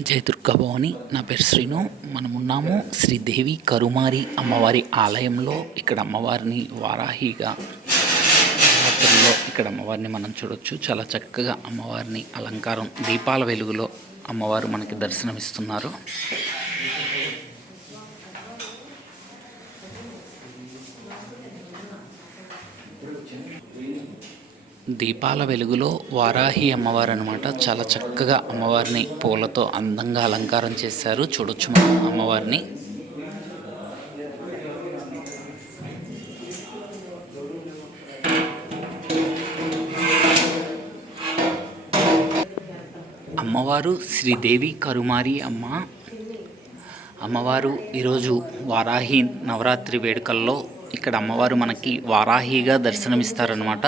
జై దుర్గాభవాని. నా పేరు శ్రీను. మనమున్నాము శ్రీదేవి కరుమారి అమ్మవారి ఆలయంలో. ఇక్కడ అమ్మవారిని వారాహిగా నవరాత్రుల్లో ఇక్కడ అమ్మవారిని మనం చూడొచ్చు. చాలా చక్కగా అమ్మవారిని అలంకారం దీపాల వెలుగులో అమ్మవారు మనకి దర్శనమిస్తున్నారు. దీపాల వెలుగులో వారాహి అమ్మవారు అనమాట. చాలా చక్కగా అమ్మవారిని పూలతో అందంగా అలంకారం చేశారు. చూడొచ్చు మనం అమ్మవారిని. అమ్మవారు శ్రీదేవి కరుమారి అమ్మవారు ఈరోజు వారాహి నవరాత్రి వేడుకల్లో ఇక్కడ అమ్మవారు మనకి వారాహిగా దర్శనమిస్తారనమాట.